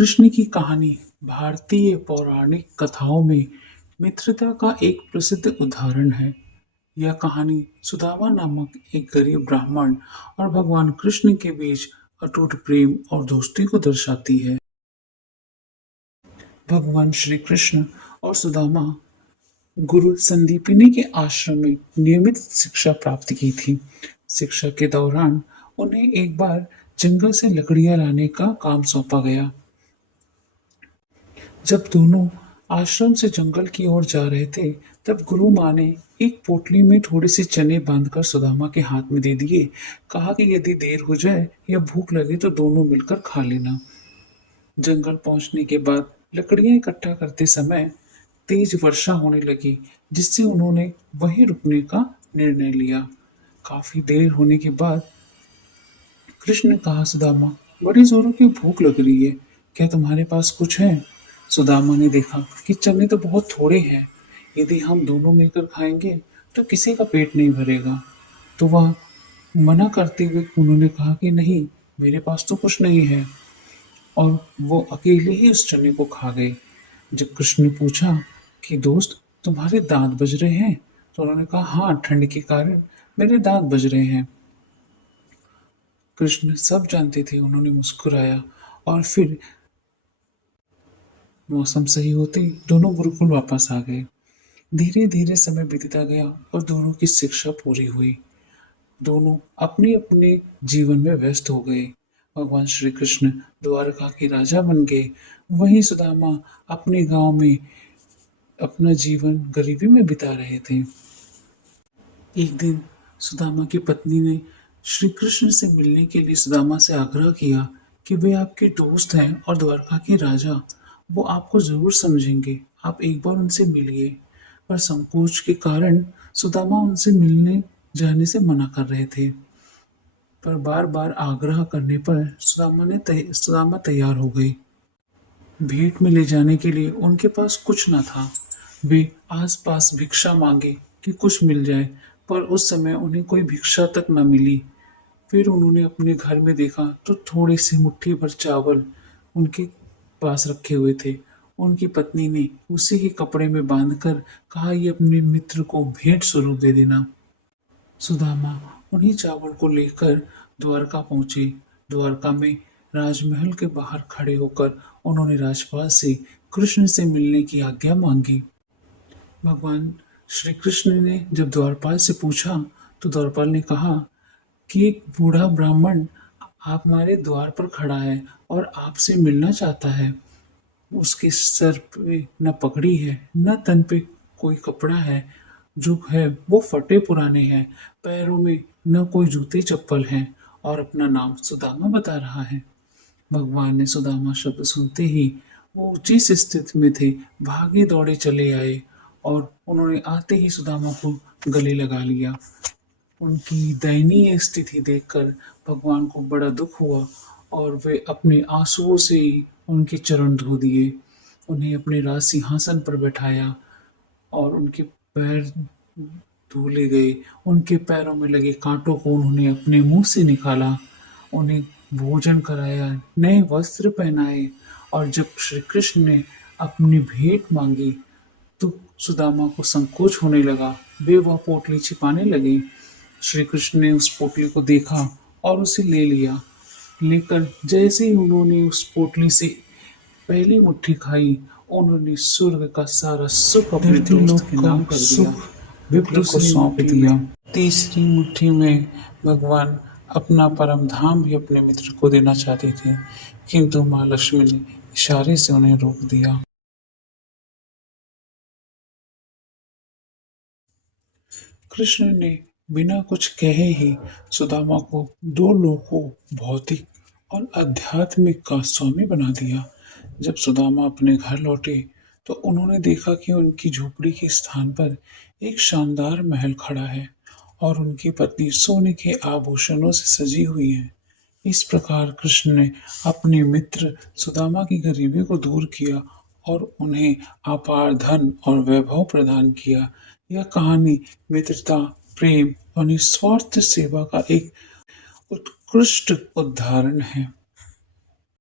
कृष्ण की कहानी भारतीय पौराणिक कथाओं में मित्रता का एक प्रसिद्ध उदाहरण है। यह कहानी सुदामा नामक एक गरीब ब्राह्मण और भगवान कृष्ण के बीच अटूट प्रेम और दोस्ती को दर्शाती है। भगवान श्री कृष्ण और सुदामा गुरु संदीपनी के आश्रम में नियमित शिक्षा प्राप्त की थी। शिक्षा के दौरान उन्हें एक बार जंगल से लकड़ियां लाने का काम सौंपा गया। जब दोनों आश्रम से जंगल की ओर जा रहे थे, तब गुरु माँ ने एक पोटली में थोड़े से चने बांधकर सुदामा के हाथ में दे दिए। कहा कि यदि देर हो जाए या भूख लगे तो दोनों मिलकर खा लेना। जंगल पहुंचने के बाद लकड़ियां इकट्ठा करते समय तेज वर्षा होने लगी, जिससे उन्होंने वहीं रुकने का निर्णय लिया। काफी देर होने के बाद कृष्ण ने कहा, सुदामा, बड़ी जोरों की भूख लग रही है, क्या तुम्हारे पास कुछ है? सुदामा ने देखा कि चने तो बहुत थोड़े हैं, यदि हम दोनों मिलकर खाएंगे तो किसी का पेट नहीं भरेगा। तो वह मना करते हुए उन्होंने कहा कि नहीं, मेरे पास तो कुछ नहीं है, और वो अकेले ही उस चने को खा गए। जब कृष्ण ने पूछा कि दोस्त, तुम्हारे दांत बज रहे हैं? तो उन्होंने कहा, हाँ, ठंड के कारण मेरे दांत बज रहे हैं। कृष्ण सब जानते थे। उन्होंने मुस्कुराया और फिर मौसम सही होते ही दोनों गुरुकुल वापस आ गए। धीरे धीरे समय बीतता गया और दोनों की शिक्षा पूरी हुई। दोनों अपने अपने जीवन में व्यस्त हो गए। भगवान श्री कृष्ण द्वारका के राजा बन गए, वहीं सुदामा अपने गांव में अपना जीवन गरीबी में बिता रहे थे। एक दिन सुदामा की पत्नी ने श्री कृष्ण से मिलने के लिए सुदामा से आग्रह किया कि वे आपके दोस्त हैं और द्वारका के राजा, वो आपको जरूर समझेंगे, आप एक बार उनसे मिलिए। पर संकोच के कारण सुदामा उनसे मिलने जाने से मना कर रहे थे। पर बार बार आग्रह करने पर सुदामा तैयार हो गई। भेंट में ले जाने के लिए उनके पास कुछ न था। वे आसपास भिक्षा मांगे कि कुछ मिल जाए, पर उस समय उन्हें कोई भिक्षा तक न मिली। फिर उन्होंने अपने घर में देखा तो थोड़ी सी मुट्ठी भर चावल उनके पास रखे हुए थे। उनकी पत्नी ने उसी के कपड़े में बांधकर कहा, ये अपने मित्र को भेंट स्वरूप दे देना। सुदामा उन्हीं चावल को लेकर द्वारका पहुंचे। द्वारका में राजमहल के बाहर खड़े होकर उन्होंने राजपाल से कृष्ण से मिलने की आज्ञा मांगी। भगवान श्री कृष्ण ने जब द्वारपाल से पूछा तो द्वारपाल ने कहा कि एक बूढ़ा ब्राह्मण आप हमारे द्वार पर खड़ा है और आपसे मिलना चाहता है। उसके सर पे न पगड़ी है, न तन पे कोई कपड़ा है, जो है वो फटे पुराने हैं, पैरों में न कोई जूते चप्पल हैं, और अपना नाम सुदामा बता रहा है। भगवान ने सुदामा शब्द सुनते ही, वो जिस स्थिति में थे, भागे दौड़े चले आए और उन्होंने आते ही सुदामा को गले लगा लिया। उनकी दयनीय स्थिति देखकर भगवान को बड़ा दुख हुआ और वे अपने आंसुओं से ही उनके चरण धो दिए। उन्हें अपने राज सिंहासन पर बैठाया और उनके पैर धुले गए। उनके पैरों में लगे कांटों को उन्होंने अपने मुंह से निकाला। उन्हें भोजन कराया, नए वस्त्र पहनाए, और जब श्री कृष्ण ने अपनी भेंट मांगी तो सुदामा को संकोच होने लगा। वे वह पोटली छिपाने लगे। श्री कृष्ण ने उस पोटली को देखा और उसे ले लिया। लेकर जैसे ही उन्होंने उस पोटली से पहली मुट्ठी खाई, उन्होंने स्वर्ग का सारा सुख अपने दोस्त के नाम कर दिया, विप्र को सौंप दिया। तीसरी मुट्ठी में भगवान अपना परम धाम भी अपने मित्र को देना चाहते थे, किंतु माँ लक्ष्मी ने इशारे से उन्हें रोक दिया। कृष्ण ने बिना कुछ कहे ही सुदामा को दो लोकों, भौतिक और आध्यात्मिक का स्वामी बना दिया। जब सुदामा अपने घर लौटे तो उन्होंने देखा कि उनकी झोपड़ी के स्थान पर एक शानदार महल खड़ा है और उनकी पत्नी सोने के आभूषणों से सजी हुई है। इस प्रकार कृष्ण ने अपने मित्र सुदामा की गरीबी को दूर किया और उन्हें अपार धन और वैभव प्रदान किया। यह कहानी मित्रता, प्रेम और निस्वार्थ सेवा का एक उत्कृष्ट उदाहरण है।